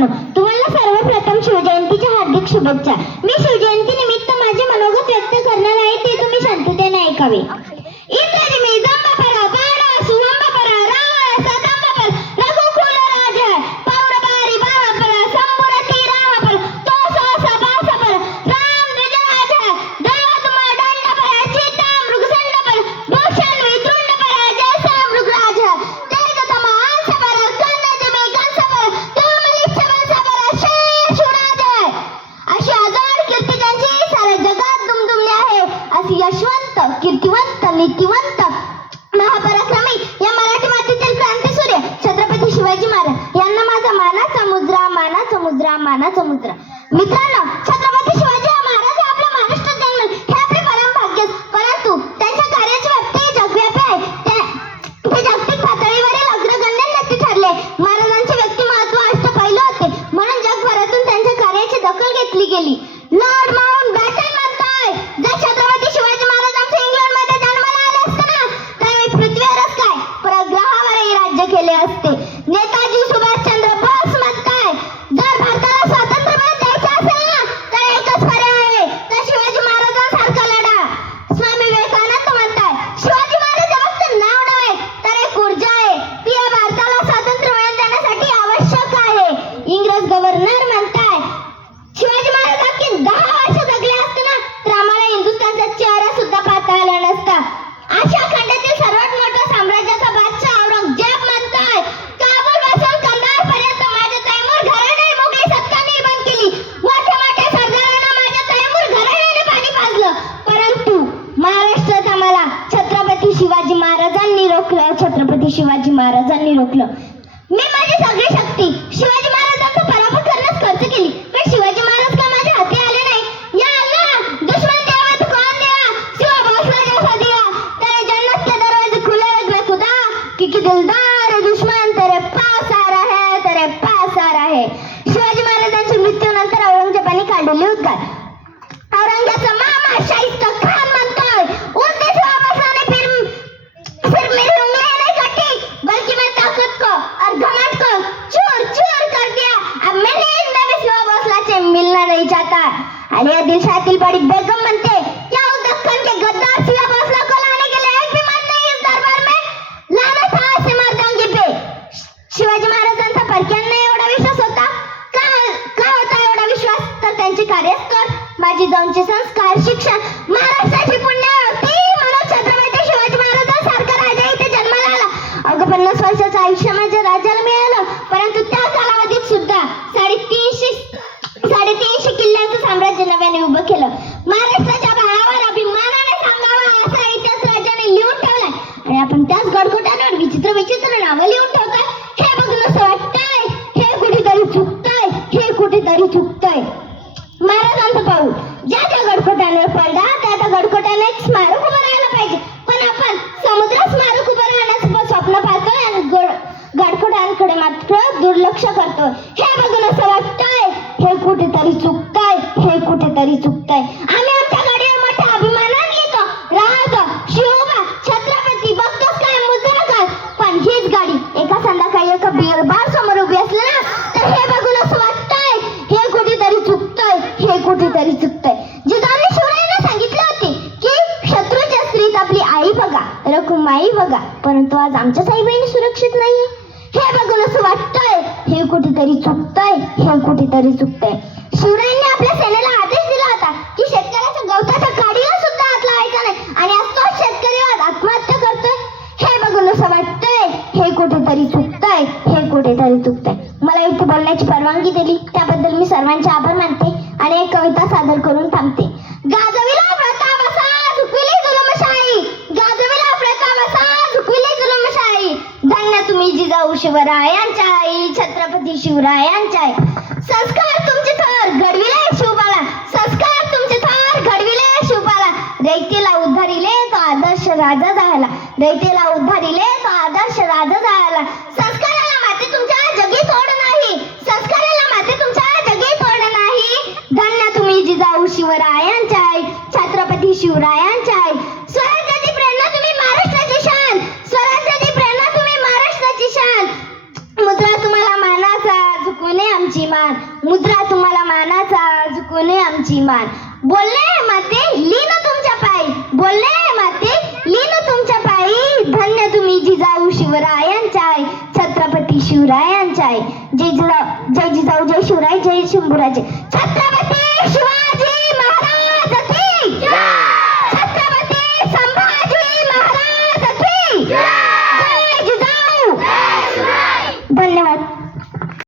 मित्रांनो, तुम्हाला सर्वप्रथम शिवजयंतीच्या हार्दिक शुभेच्छा. मी शिवजयंती निमित्त माझे मनोगत व्यक्त करणार आहे, ते तुम्ही शांततेने ऐकावे. इंद्रजिमी जंबपरा बाणा सुवंबपरा रावण सदंबपर रघुकुल राज पौरबारी बाहपर संपुरती राहपर तो सहसा बासपर राम द्विजराज दैवतमा दंडपर चिता मृगसंडपर भूषण वितृंडपर जैसा मृगराज तेजतमा आंसपर कन्नजिमी कंसपर तोमलिच्छ वंसपर शेषुराज. अशी आजाड कीर्ती ज्यांची साऱ्या जगात दुमदुमली आहे, अशी यशवंत कीर्तिवंत नीतिवंत महापराक्रमी या मराठी मातीतील क्रांतीसूर्य छत्रपती शिवाजी महाराज यांना माझा मानाचा मुजरा मानाचा मुजरा मानाचा मुजरा. मित्रांनो, छत्रपती शिवाजी महाराज हे आपल्या महाराष्ट्रात जन्मले हे आपले परम भाग्य, परंतु त्यांच्या कार्याची व्याप्ती जगव्यापी आहे. ते जागतिक पातळीवरील अग्रगण्य नेते ठरले. महाराजांचे व्यक्तिमत्व अष्टपैलू होते, म्हणून जगभरातून त्यांच्या कार्याची दखल घेतली गेली. लॉर्ड माउंट बॅटन म्हणतोय, जर छत्रपती शिवाजी महाराज आमच्या इंग्लंडमध्ये जन्माला आले असते ना, तर मी पृथ्वीवरच काय परग्रहावरही राज्य केले असते. नेताजी सुभाषचंद्र बोस म्हणताय, जर भारताला स्वातंत्र्य मिळवून द्यायचे असेल ना, तर एकच पर्याय आहे, तर शिवाजी महाराजांसारखा लढा. स्वामी विवेकानंद म्हणताय, शिवाजी महाराज हे फक्त नाव नव्हे तर एक ऊर्जा आहे, ती या भारताला स्वातंत्र्य मिळवून देण्यासाठी आवश्यक आहे. इंग्रज गव्हर्नर म्हणताय, शिवाजी महाराज आणखी 10 वर्ष जगले असते ना, तर आम्हाला हिंदुस्थानचा चेहरा सुद्धा पाहता आला नसता. आशिया खंडातील सर्वात मोठा साम्राज्याचा बादशाह औरंगजेब म्हणताय, काबूल पासून कंदार पर्यंत माझ्या तैमूर घराण्याने मोगली सत्ता निर्माण केली. मोठ्या मोठ्या सरदारांना माझ्या तैमूर घराण्याने पाणी पाजलं, परंतु महाराष्ट्रात आम्हाला छत्रपती शिवाजी महाराजांनी रोखलं. छत्रपती शिवाजी महाराजांनी रोखलं. मी माझी सगळी शक्ती शिवाजी महाराजांचा पराभव करण्यास खर्च केली, पण शिवाजी महाराज का माझ्या हाती आले नाही. या अल्लाह, दुश्मन दिया तो कौन दिया, शिवा भोसले जैसा दिया, तेरे जन्नत के दरवाजे खुले रखना खुदा, क्योंकि दिलदार दुश्मन तेरे पास आ रहा है, तेरे पास आ रहा है. शिवाजी महाराजांच्या मृत्यूनंतर औरंगजेबाने काढलेले उद्गार. औरंगजेबाचा मामा शाहिस्ता खान म्हणतोय, उस दिन वापस आने फिर मेरी उंगलियां नहीं कटी, बल्कि मैं ताकत को और घमंड को चूर चूर कर दिया. अब मैं इनमें भी शिवा भोसला से मिलना नहीं चाहता. आणि दिलशातील बड़ी बेगम म्हणते, क्या उस दक्कन के गद्दार शिवा भोसला को लाने के लिए एक भी मर्द नहीं इस दरबार में, लानत है ऐसे मर्दांगी पे. शिवाजी महाराजांचा परक्यांना एवढा विश्वास होता का होता एवढा विश्वास, तर त्यांचे कार्यस्तर माझी जाऊनचे संस्कार शिक्षण महाराष्ट्राची पुण्य होती, म्हणून छत्रपती शिवाजी महाराजांसारखा राजा इथे जन्माला आला. अगं 50 वर्षाचं आयुष्य माझ्या राज्याला मिळालं, परंतु त्या कालावधीत सुद्धा 350 किल्ल्यांचं साम्राज्य नव्याने उभं केलं. महाराष्ट्राच्या भावावर अभिमानाने सांगावा असा इतिहास राज्याने लिहून ठेवलाय, आणि आपण त्याच गडकोटांवर विचित्र विचित्र नावं लिहून ठेवतोय. हे बघून असं वाटतंय हे कुठेतरी चुकतंय, हे कुठेतरी चुकतंय. महाराजांचं पाऊल ज्या ज्या गडकोटांवर पडला त्या त्या गडकोटांना एक स्मारक उभं राहायला पाहिजे, पण आपण समुद्र स्मारक उभं राहण्याचं स्वप्न पाहतोय आणि गडकोटांकडे मात्र दुर्लक्ष करतोय. हे बघून असं वाटतंय हे कुठेतरी चुकतंय, हे कुठेतरी चुकतंय. आम्ही आमच्या गाडीवर मोठ्या अभिमानाने येतो, राहतो शिवबा छत्रपती बघतोस काय मुजरा काय, पण हीच गाडी एका संध्याकाळी एका बिअर बार समोर उभी असली ना, तर हे बघून असं वाटतंय हे कुठेतरी चुकतंय, हे कुठेतरी चुकतंय. जिजाऊंनी शिवरायांना सांगितले होते की शत्रूच्या स्त्रीत आपली आई बघा, रखुमाई बघा, परंतु आज आमच्या आई बहिणी सुरक्षित नाहीये. हे बघून असं वाटतंय हे कुठेतरी चुकतंय, हे कुठेतरी चुकतंय. शिवरायांनी आपल्या सेनेला आदेश दिला होता की शेतकऱ्याच्या गवताच्या काडीला सुद्धा हात लावायचा नाही, आणि आज तो शेतकरी आज आत्महत्या करतोय. हे बघून असं वाटतंय हे कुठेतरी चुकतंय, हे कुठेतरी चुकतंय. मला इथे बोलण्याची परवानगी दिली त्याबद्दल मी सर्वांचे आभार मानते आणि एक कविता सादर करून थांबते. गाजविला प्रताप असा झुकविली जुलमशाही, गाजविला प्रताप असा झुकविली जुलमशाही, धन्य तुम्ही जिजाऊ शिवरायांच्या आई, छत्रपती शिवरायांच्या आई. संस्कार तुमचे थर घडविले शिवबाला, संस्कार तुमचे थर घडविले शिवबाला, रयतेला उद्धारिले तो आदर्श राजा जायला, रयतेला उद्धारिले तो आदर्श राजा जायला. संस्काराला माते तुमच्या जगी तोड नाही, संस्काराला माते तुमच्या जगी तोड नाही, धन्य तुम्ही जिजाऊ शिवरायांच्या आई, छत्रपती शिवरायांच्या आई. स्वराज्याची प्रेरणा तुम्ही महाराष्ट्राची शान, स्वराज्याची प्रेरणा तुम्ही महाराष्ट्राची शान, मुद्रा तुम्हाला मानाचा झुकवणे आमची मान, मुद्रा तुम्हाला मानाचा झुकू नये आमची मान. बोलले माते लीन तुमच्या पायी, बोलले माते लीन तुमच्या पायी. धन्य तुम्ही जिजाऊ शिवरायांच्या आई, छत्रपती शिवरायांच्या आई. जय जिजाऊ जय शिवराय जय शंभूराजे. छत्रपती शिवराय.